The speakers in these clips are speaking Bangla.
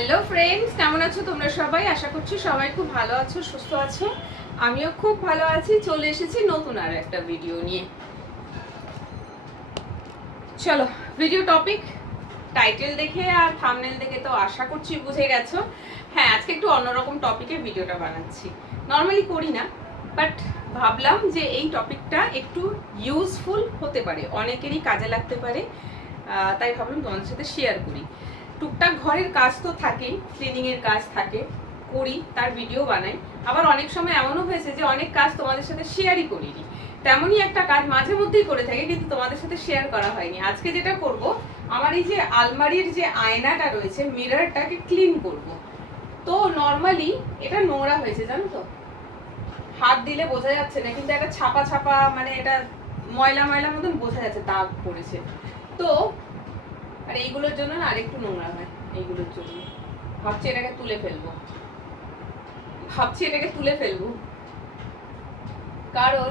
হ্যালো ফ্রেন্ডস, কেমন আছো তোমরা সবাই? আশা করছি সবাই খুব ভালো আছো, সুস্থ আছো। আমিও খুব ভালো আছি। চলে এসেছি নতুন আর একটা ভিডিও নিয়ে। চলো, ভিডিও টপিক টাইটেল দেখে আর থাম্বনেল দেখে তো আশা করছি বুঝে গেছো। হ্যাঁ, আজকে একটু অন্যরকম টপিকে ভিডিওটা বানাচ্ছি। নর্মালি করি না, বাট ভাবলাম যে এই টপিকটা একটু ইউজফুল হতে পারে, অনেকেরই কাজে লাগতে পারে। তাই ভাবলাম তোমাদের সাথে শেয়ার করি। টুকটাক ঘরের কাজ তো থাকেই, ক্লিনিংয়ের কাজ থাকে, করি, তার ভিডিও বানাই। আবার অনেক সময় এমনও হয়েছে যে অনেক কাজ তোমাদের সাথে শেয়ারই করিনি, তেমনই একটা কাজ মাঝে মধ্যেই করে থাকি, কিন্তু তোমাদের সাথে শেয়ার করা হয়নি। আজকে যেটা করব, আমার এই যে আলমারির যে আয়নাটা রয়েছে, মিররটাকে ক্লিন করব। তো নর্মালি এটা নোংরা হয়েছে, জানো তো, হাত দিলে বোঝা যাচ্ছে না, কিন্তু একটা ছাপা ছাপা, মানে এটা ময়লা ময়লা মতন বোঝা যাচ্ছে, দাগ পড়েছে। তো আর এইগুলোর জন্য না আরেকটু নোংরা হয়, এইগুলোর জন্য ভাবছি এটাকে তুলে ফেলবো, কারণ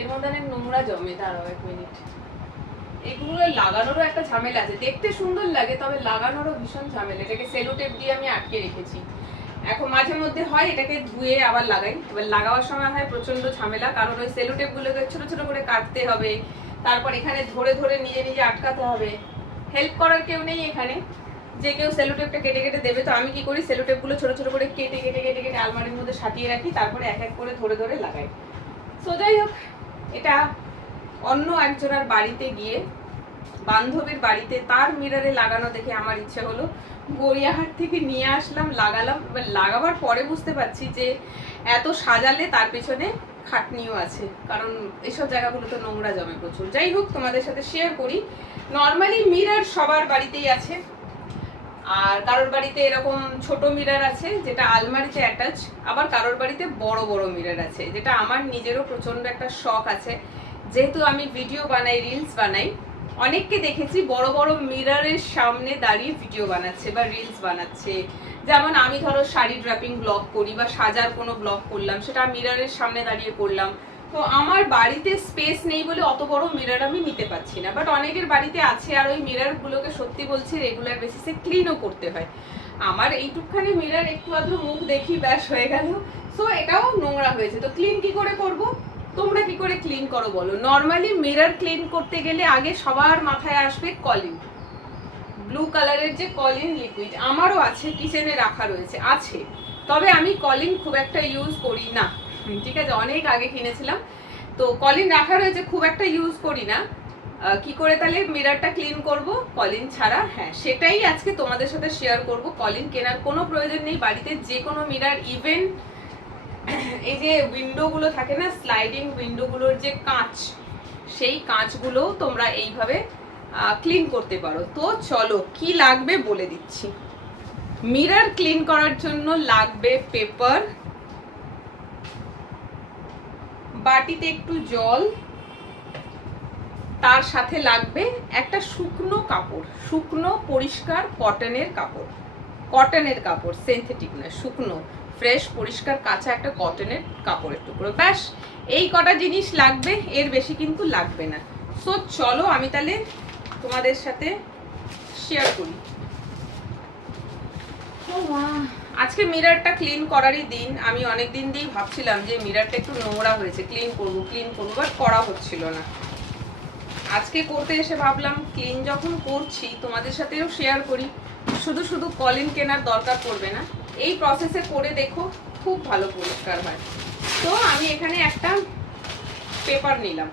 এর মধ্যে অনেক নোংরা জমে। দাঁড়াও 1 মিনিট। এগুলো লাগানোরও একটা ঝামেলা আছে, দেখতে সুন্দর লাগে তবে লাগানোরও ভীষণ ঝামেলা। এটাকে সেলো টেপ দিয়ে আমি আটকে রেখেছি। এখন মাঝে মধ্যে হয় এটাকে ধুয়ে আবার লাগাই, এবার লাগাবার সময় হয় প্রচন্ড ঝামেলা, কারণ ওই সেলো টেপগুলোকে ছোট ছোট করে কাটতে হবে, তারপর এখানে ধরে ধরে নিজে নিজে আটকাতে হবে। হেল্প করার কেউ নেই এখানে যে কেউ সেলো টেপটা কেটে কেটে দেবে। তো আমি কি করি, সেলো টেপগুলো ছোট ছোট করে কেটে কেটে কেটে কেটে আলমারির মধ্যে সাটিয়ে রাখি, তারপরে এক এক করে ধরে ধরে লাগাই। সো যাই হোক, এটা অন্য একজনের বাড়িতে গিয়ে, বান্ধবীর বাড়িতে তার মিররে লাগানো দেখে আমার ইচ্ছে হলো, গড়িয়াহাট থেকে নিয়ে আসলাম, লাগালাম। এবার লাগাবার পরে বুঝতে পারছি যে এত সাজালে তার পেছনে খাটনিও আছে, কারণ এইসব জায়গাগুলো তো নোংরা জমে প্রচুর। যাই হোক, তোমাদের সাথে শেয়ার করি। নর্মালি মিরর সবার বাড়িতেই আছে, আর কারোর বাড়িতে এরকম ছোট মিরর আছে যেটা আলমারিতে অ্যাটাচ, আবার কারোর বাড়িতে বড় বড় মিরর আছে, যেটা আমার নিজেরও প্রচন্ড একটা শখ আছে। যেহেতু আমি ভিডিও বানাই, রিলস বানাই, অনেককে দেখেছি বড় বড় মিররের সামনে দাঁড়িয়ে ভিডিও বানাচ্ছে বা রিলস বানাচ্ছে। যেমন আমি ধরো শাড়ি ড্রাপিং ব্লগ করি বা সাজার কোনো ব্লগ করলাম, সেটা মিররের সামনে দাঁড়িয়ে করলাম। তো আমার বাড়িতে স্পেস নেই বলে অত বড় মিরর আমি নিতে পারছি না, বাট অনেকের বাড়িতে আছে, আর ওই মিররগুলোকে সত্যি বলছি রেগুলার বেসিসে ক্লিনও করতে হয়। আমার এইটুকখানি মিরর একটু আধটু মুখ দেখি ব্যাস হয়ে গেল। সো এটাও নোংরা হয়েছে, তো ক্লিন কি করে করব? তোমরা কি করে ক্লিন করো বলো? নর্মালি মিরর ক্লিন করতে গেলে আগে সবার মাথায় আসবে কলিন, ব্লু কালারের যে কলিন লিকুইড। আমারও আছে, কিচেনে রাখা রয়েছে, আছে, তবে আমি কলিন খুব একটা ইউজ করি না। ঠিক আছে, অনেক আগে কিনেছিলাম, তো কলিন রাখা রয়েছে, খুব একটা ইউজ করি না। কি করে তাহলে মিররটা ক্লিন করব কলিন ছাড়া? হ্যাঁ, সেটাই আজকে তোমাদের সাথে শেয়ার করব। কলিন কেনার কোনো প্রয়োজন নেই, বাড়িতে যে কোনো মিরর, ইভেন এই যে উইন্ডোগুলো থাকে না, স্লাইডিং উইন্ডোগুলোর যে কাঁচ, সেই কাঁচগুলো তোমরা এইভাবে ক্লিন করতে পারো। তো চলো, কি লাগবে বলে দিচ্ছি। মিরর ক্লিন করার জন্য লাগবে পেপার, বাটিতে একটু জল, তার সাথে লাগবে একটা শুকনো কাপড়, শুকনো পরিষ্কার কটনের কাপড়, সিনথেটিক না, শুকনো ফ্রেশ পরিষ্কার কাঁচা একটা কটনের কাপড়ের টুকরো। ব্যাস, এই কটা জিনিস লাগবে, এর বেশি কিন্তু লাগবে না। সো চলো আমি তাহলে তোমাদের সাথে শেয়ার করি। আজকে মিররটা ক্লিন করারই দিন। আমি অনেক দিন দিয়েই ভাবছিলাম যে মিররটা একটু নোংরা হয়েছে, ক্লিন করবো, বাট করা হচ্ছিল না। আজকে করতে এসে ভাবলাম ক্লিন যখন করছি তোমাদের সাথেও শেয়ার করি। শুধু শুধু কলিন কেনার দরকার পড়বে না, এই প্রসেসে করে দেখো, খুব ভালো পরিষ্কার হয়। তো আমি এখানে একটা পেপার নিলাম,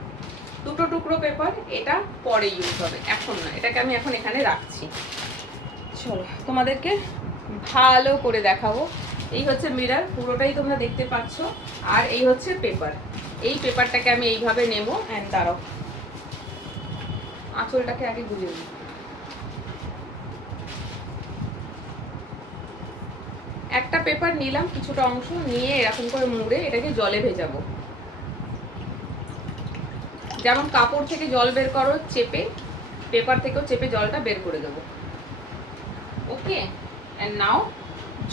দুটো টুকরো পেপার, এটা পরে ইউজ হবে, এখন না, এটাকে আমি এখন এখানে রাখছি। চলো তোমাদেরকে ভালো করে দেখাবো। এই হচ্ছে মিরর, পুরোটাই তোমরা দেখতে পাচ্ছ, আর এই হচ্ছে পেপার। এই পেপারটাকে আমি এইভাবে নেবো, এন্ড দাঁড়াও, আঁচলটাকে আগে গুলিয়ে দিই। একটা পেপার নিলাম, কিছুটা অংশ নিয়ে এরকম করে মুড়ে এটাকে জলে ভেজাবো। যেমন কাপড় থেকে জল বের করো চেপে, পেপার থেকেও চেপে জলটা বের করে দেবো। ওকে, এন্ড নাও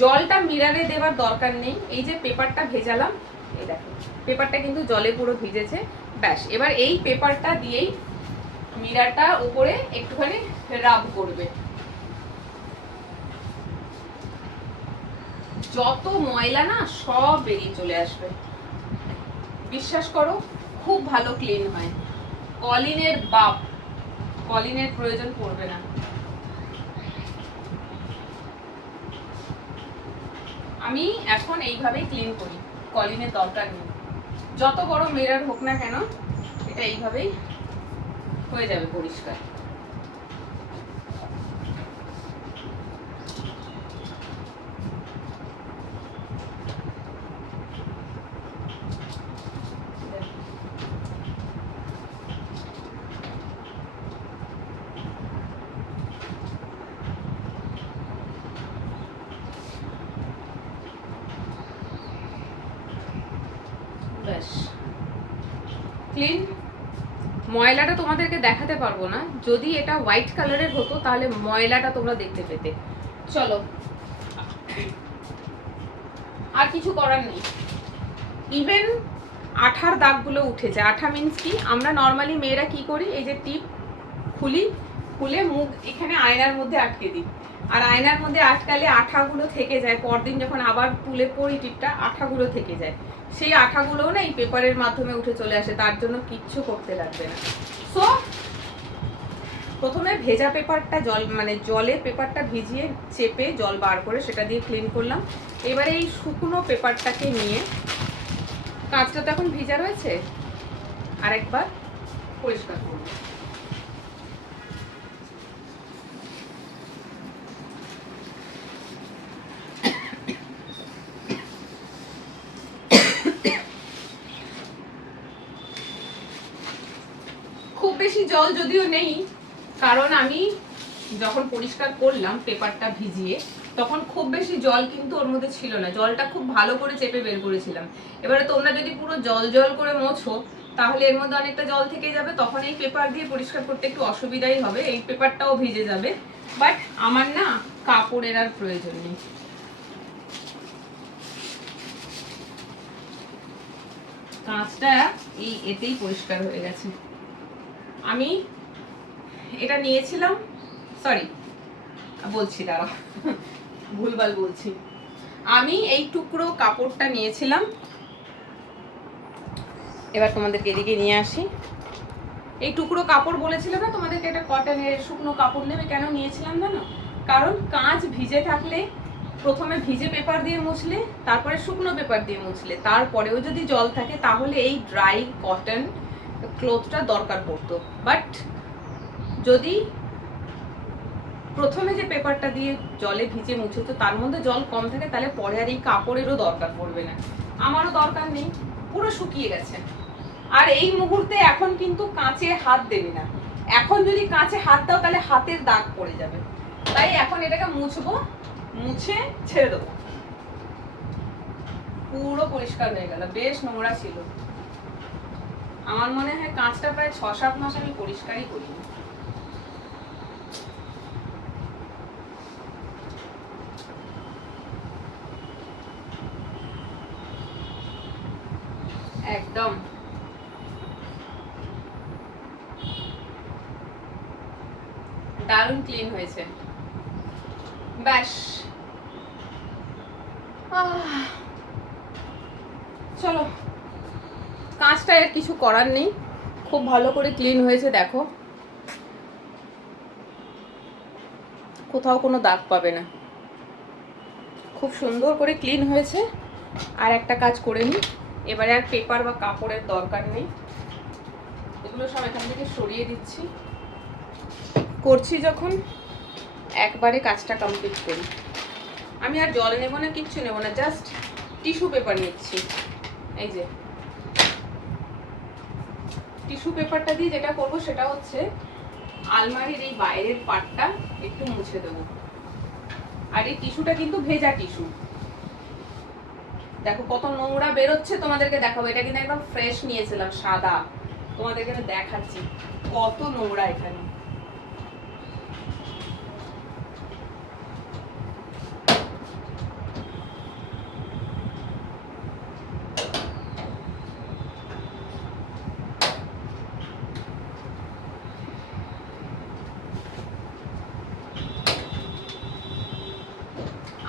জলটা মিররে দেওয়ার দরকার নেই, এই যে পেপারটা ভেজালাম, এই দেখো পেপারটা কিন্তু জলে পুরো ভিজেছে। ব্যাস, এবার এই পেপারটা দিয়েই মিররটা উপরে একটুখানি রাব করবে। যত ময়লা না সব বেরিয়ে চলে আসবে। বিশ্বাস করো, খুব ভালো ক্লিন হয়। কলিনের বাপ, কলিনের প্রয়োজন পড়বে না। আমি এখন এইভাবেই ক্লিন করি, কলিনের দরকার নেই। যত বড় মিরর হোক না কেন, এটা এইভাবেই হয়ে যাবে পরিষ্কার। ব্যাস ক্লিন। ময়লাটা তোমাদেরকে দেখাতে পারবো না, যদি এটা হোয়াইট কালারের হতো তাহলে ময়লাটা তোমরা দেখতে পেতে। চলো, আর কিছু করার নেই। ইভেন আঠার দাগগুলো উঠেছে। আঠা মিন্স কি, আমরা নর্মালি মেয়েরা কি করি, এই যে টিপ খুলে মুখ এখানে আয়নার মধ্যে আটকে দিই, আর আয়নার মধ্যে আটকালে আঠাগুলো থেকে যায়। পরদিন যখন আবার তুলে পরি টিপটা, আঠাগুলো থেকে যায়। সেই আঠাগুলোও না এই পেপারের মাধ্যমে উঠে চলে আসে, তার জন্য কিচ্ছু করতে লাগবে না। সো প্রথমে ভেজা পেপারটা জলে পেপারটা ভিজিয়ে চেপে জল বার করে সেটা দিয়ে ক্লিন করলাম। এবারে এই শুকনো পেপারটাকে নিয়ে, কাঁচটা তো এখন ভিজা রয়েছে, আরেকবার পরিষ্কার করব। খুব বেশি জল যদিও নেই, কারণ আমি যখন পরিষ্কার করলাম পেপারটা ভিজিয়ে, তখন খুব বেশি জল কিন্তু ওর মধ্যে ছিল না। জলটা খুব ভালো করে চেপে বের করেছিলাম। এবারে তোমরা যদি পুরো জল জল করে মোছো, তাহলে এর মধ্যে অনেকটা জল থেকে যাবে, তখন এই পেপার দিয়ে পরিষ্কার করতে একটু অসুবিধাই হবে, এই পেপারটাও ভিজে যাবে। বাট আমার না কাপড়ের আর প্রয়োজন নেই। কাঁচটা এই এতেই পরিষ্কার হয়ে গেছে। আমি এটা নিয়েছিলাম, সরি বলছি, দাঁড়া ভুলভাল বলছি। আমি এই টুকরো কাপড়টা নিয়েছিলাম, এবার তোমাদেরকে এদিকে নিয়ে আসি। এই টুকরো কাপড় বলেছিলাম না তোমাদেরকে, এটা কটনের শুকনো কাপড় নেবে। কেন নিয়েছিলাম জানো? কারণ কাঁচ ভিজে থাকলে, প্রথমে ভিজে পেপার দিয়ে মুছলে, তারপরে শুকনো পেপার দিয়ে মুছলে, তারপরেও যদি জল থাকে, তাহলে এই ড্রাই কটন ক্লথটা দরকার পড়তো। বাট যদি প্রথমে যে পেপারটা দিয়ে জলে ভিজে মুছেছো তার মধ্যে জল কম থাকে, তাহলে পরে আর এই কাপড়েরও দরকার পড়বে না। আমারও দরকার নেই, পুরো শুকিয়ে গেছে। আর এই মুহূর্তে এখন কিন্তু কাঁচে হাত দেবে না। এখন যদি কাঁচে হাত দাও তাহলে হাতের দাগ পড়ে যাবে। তাই এখন এটাকে মুছবো, মুছে ছেড়ে দেবো। পুরো পরিষ্কার হয়ে গেল, বেশ নোংরা ছিল। আমার মনে হয় কাঁচটা প্রায় 6-7 মাস আমি পরিষ্কারই করিনি। একদম দারুণ ক্লিন হয়েছে। ব্যাস, চলো, কাঁচটা এর কিছু করার নেই, খুব ভালো করে ক্লিন হয়েছে। দেখো, কোথাও কোনো দাগ পাবে না, খুব সুন্দর করে ক্লিন হয়েছে। আর একটা কাজ করে নিই, এবারে আর পেপার বা কাপড়ের দরকার নেই, এগুলো সব এখান থেকে সরিয়ে দিচ্ছি। করছি যখন, একবারে কাজটা কমপ্লিট করি। আমি আর জল নেব না, কিচ্ছু নেব না, জাস্ট টিস্যু পেপার নিচ্ছি। এই যে টিস্যু পেপারটা দিয়ে যেটা করবো সেটা হচ্ছে আলমারির এই বাইরের পাটটা একটু মুছে দেবো। আর এই টিস্যুটা কিন্তু ভেজা টিস্যু, দেখো কত নোংরা বেরোচ্ছে, তোমাদেরকে দেখাবো। এটা কিন্তু একদম ফ্রেশ নিয়েছিলাম, সাদা। তোমাদেরকে দেখাচ্ছি কত নোংরা এখানে।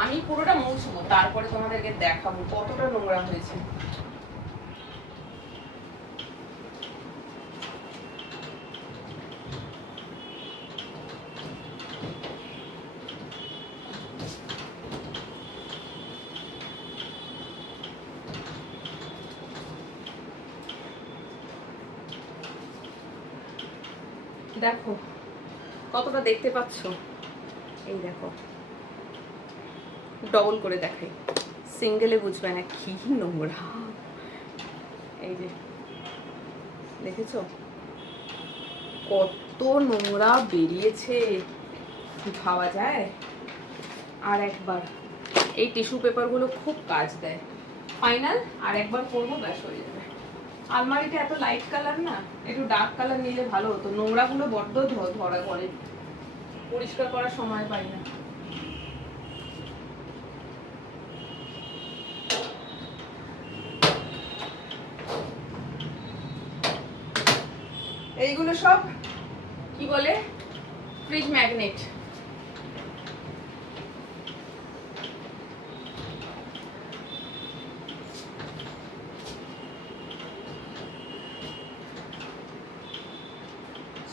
আমি আমি পুরোটা মুছবো, তারপরে তোমাদেরকে দেখাবো কতটা নোংরা হয়েছে। দেখো কতটা দেখতে পাচ্ছ, এই দেখো ডবল করে দেখাই, সিঙ্গেলে বুঝবে না কি নোংরা। এই যে দেখেছো কত নোংরা বেরিয়েছে, ভাবা যায়। আর একবার এই টিস্যু পেপারগুলো খুব কাজ দেয়। ফাইনাল আর একবার করবো, ব্যাস হয়ে যাবে। আলমারিটা এত লাইট কালার না, একটু ডার্ক কালার নিলে ভালো হতো। নোংরাগুলো বড্ড ধরা করে, পরিষ্কার করার সময় পাই না। এইগুলো সব কি বলে, ফ্রিজ ম্যাগনেট।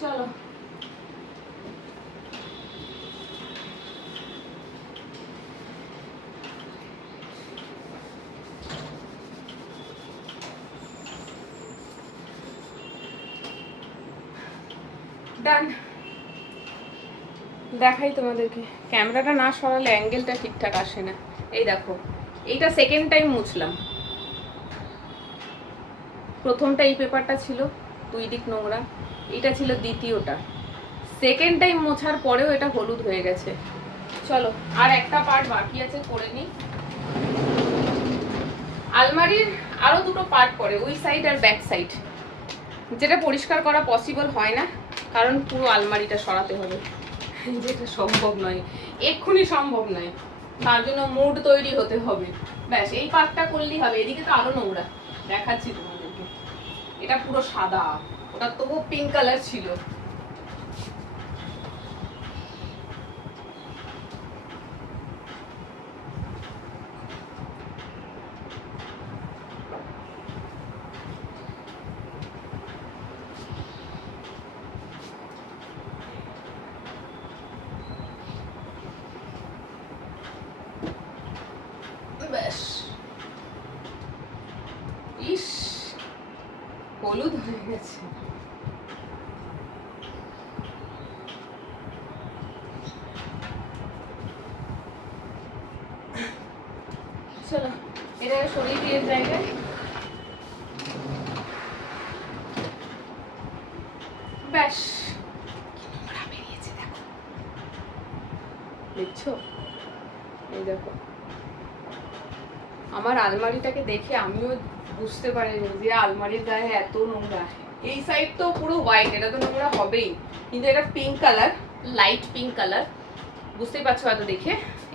চলো ডান, দেখাই তোমাদেরকে। ক্যামেরাটা না সরালে অ্যাঙ্গেলটা ঠিকঠাক আসে না। এই দেখো, এইটা সেকেন্ড টাইম মুছলাম। প্রথমটা এই পেপারটা ছিল, দুই দিক নোংরা। এটা ছিল দ্বিতীয়টা। সেকেন্ড টাইম মোছার পরেও এটা হলুদ হয়ে গেছে। চলো আর একটা পার্ট বাকি আছে, করে নিই। আলমারির আরো দুটো পার্ট পড়ে, ওই সাইড আর ব্যাক সাইড, যেটা পরিষ্কার করা পসিবল হয় না, কারণ পুরো আলমারিটা সরাতে হবে, যেটা সম্ভব নয়, এক্ষুনি সম্ভব নয়। তার জন্য মুড তৈরি হতে হবে। ব্যাস এই পার্টটা করলেই হবে। এদিকে তো আরো নোংরা, দেখাচ্ছি তোমাদেরকে। এটা পুরো সাদা, ওটা তবু পিঙ্ক কালার ছিল। ব্যাস, ইস হলুদ হয়ে গেছে। চলো এটা সরিয়ে দিয়ে জায়গায়। ব্যাস নোংরা বেরিয়েছে, দেখো, দেখছো? এই দেখো, আমার আলমারিটাকে দেখে আমিও বুঝতে পারিনি যে আলমারির গায়ে এত নোংরা। এই সাইড তো পুরো হোয়াইট, এটা তো নোংরা হবেই, কিন্তু এটা pink colour, light pink colour, বুঝতেই পারছো এত দেখে।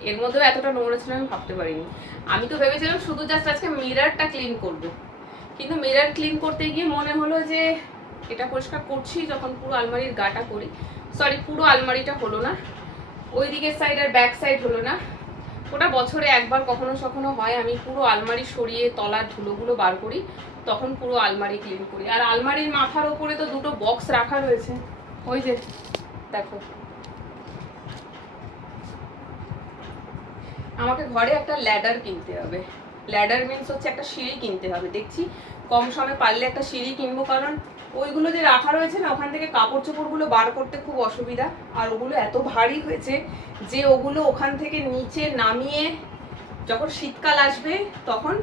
এর মধ্যেও এতটা নোংরা ছিল আমি ভাবতে পারিনি। আমি তো ভেবেছিলাম শুধু জাস্ট আজকে মিররটা ক্লিন করব, কিন্তু মিরর ক্লিন করতে গিয়ে মনে হলো যে এটা পরিষ্কার করছি যখন পুরো আলমারির গাটা করি, সরি পুরো আলমারিটা হলো না, ওই দিকের সাইড আর ব্যাক সাইড হলো না। ওটা বছরে একবার কখনো সখনো হয়, আমি পুরো আলমারি সরিয়ে তলার ধুলোগুলো বার করি, তখন পুরো আলমারি ক্লিন করি। আর আলমারির মাথার ওপরে তো দুটো বক্স রাখা রয়েছে, ওই যে দেখো। আমাকে ঘরে একটা ল্যাডার কিনতে হবে। ল্যাডার মিনস হচ্ছে একটা সিঁড়ি কিনতে হবে। দেখছি কম সমে পারলে একটা সিঁড়ি কিনবো, কারণ ওইগুলো যে রাখা রয়েছে না, ওখান থেকে কাপড় চোপড়গুলো বার করতে খুব অসুবিধা। আর ওগুলো এত ভারী হয়েছে যে ওগুলো ওখান থেকে নিচে নামিয়ে যখন শীতকাল আসবে তখন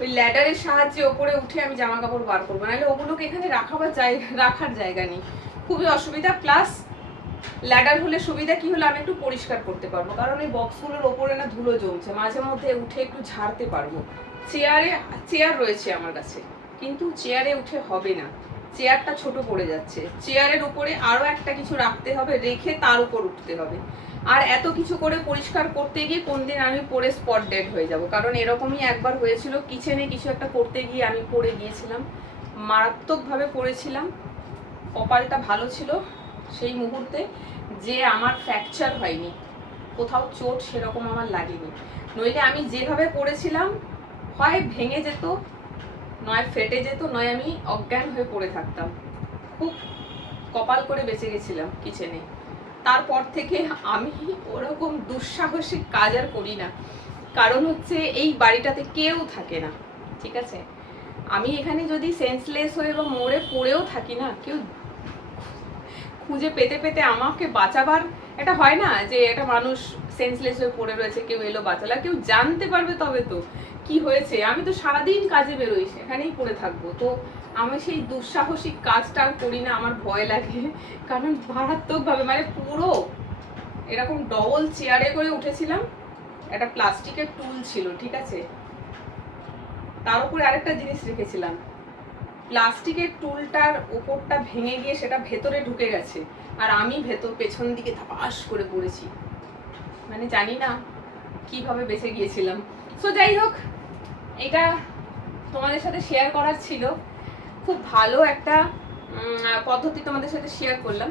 ওই ল্যাডারের সাহায্যে ওপরে উঠে আমি জামা কাপড় বার করবো, নাহলে ওগুলোকে এখানে রাখার জায়গা নেই, খুবই অসুবিধা। প্লাস ল্যাডার হলে সুবিধা কি হলো, আমি একটু পরিষ্কার করতে পারবো, কারণ এই বক্সগুলোর ওপরে না ধুলো জমছে, মাঝে মধ্যে উঠে একটু ঝাড়তে পারবো। চেয়ার রয়েছে আমার কাছে, কিন্তু চেয়ারে উঠে হবে না, চেয়ারটা ছোট পড়ে যাচ্ছে। চেয়ারের উপরে আরো একটা কিছু রাখতে হবে, রেখে তার উপর উঠতে হবে। আর এত কিছু করে পরিষ্কার করতে গিয়ে কোনদিন আমি পড়ে স্পট ডেড হয়ে যাব, কারণ এরকমই একবার হয়েছিল। কিচেনে কিছু একটা করতে গিয়ে আমি পড়ে গিয়েছিলাম, মারাত্মকভাবে পড়েছিলাম। কপালটা ভালো ছিল সেই মুহূর্তে যে আমার ফ্র্যাকচার হয়নি, কোথাও চোট সেরকম আমার লাগেনি। নইলে আমি যেভাবে পড়েছিলাম হয় ভেঙে যেত, নয় ফেটে যেত, নয় আমি অজ্ঞান হয়ে পড়ে থাকতাম। খুব কপাল করে বেঁচে গেছিলাম কিচেনে। তারপর থেকে আমি ওরকম দুঃসাহসিক কাজ আর করি না। কারণ হচ্ছে এই বাড়িটাতে কেউ থাকে না, ঠিক আছে? আমি এখানে যদি সেন্সলেস হয়ে বা মরে পড়েও থাকি না, কেউ খুঁজে পেতে পেতে আমাকে বাঁচাবার এটা হয় না যে একটা মানুষ সেন্সলেস হয়ে পড়ে রয়েছে, কেউ এলো বাঁচালো, কেউ জানতে পারবে তবে তো কি হয়েছে। আমি তো সারাদিন কাজে বেরোই, সেখানেই পড়ে থাকবো। তো আমি সেই দুঃসাহসিক কাজটা আর করি না, আমার ভয় লাগে। কারণ মারাত্মকভাবে মানে পুরো এরকম ডবল চেয়ারে করে উঠেছিলাম, একটা প্লাস্টিকের টুল ছিল, ঠিক আছে, তার উপরে আরেকটা জিনিস রেখেছিলাম, প্লাস্টিকের টুলটার উপরটা ভেঙে গিয়ে সেটা ভেতরে ঢুকে গেছে, আর আমি পেছন দিকে ধাপাস করে পড়েছি। মানে জানি না কিভাবে বেঁচে গিয়েছিলাম। সো যাই হোক, এটা তোমাদের সাথে শেয়ার করার ছিল। খুব ভালো একটা পদ্ধতি তোমাদের সাথে শেয়ার করলাম।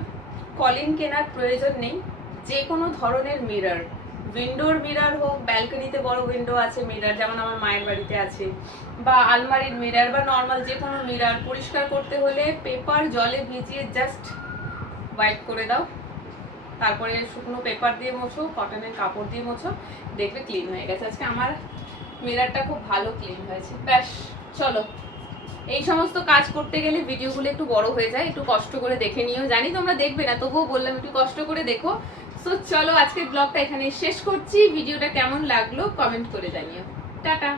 কলিং কেনার প্রয়োজন নেই। যে কোনো ধরনের মিরর, উইন্ডোর মিরর হোক, ব্যালকনিতে বড় উইন্ডো আছে মিরর, যেমন আমার মায়ের বাড়িতে আছে, বা আলমারির মিরর, বা নর্মাল যে কোনো মিরর পরিষ্কার করতে হলে পেপার জলে ভিজিয়ে জাস্ট ওয়াইপ করে দাও, তারপরে শুকনো পেপার দিয়ে মোছো, কটনের কাপড় দিয়ে মোছো, দেখবে ক্লিন হয়ে গেছে। আজকে আমার মিররটা খুব ভালো ক্লিন হয়েছে। ব্যাস, চলো। এই সমস্ত কাজ করতে গেলে ভিডিওগুলো একটু বড় হয়ে যায়, একটু কষ্ট করে দেখে নিও। জানি তোমরা দেখবে না, তবুও বললাম একটু কষ্ট করে দেখো। সো চলো, আজকের ব্লগটা এখানে শেষ করছি। ভিডিওটা কেমন লাগলো কমেন্ট করে জানিও। টাটা।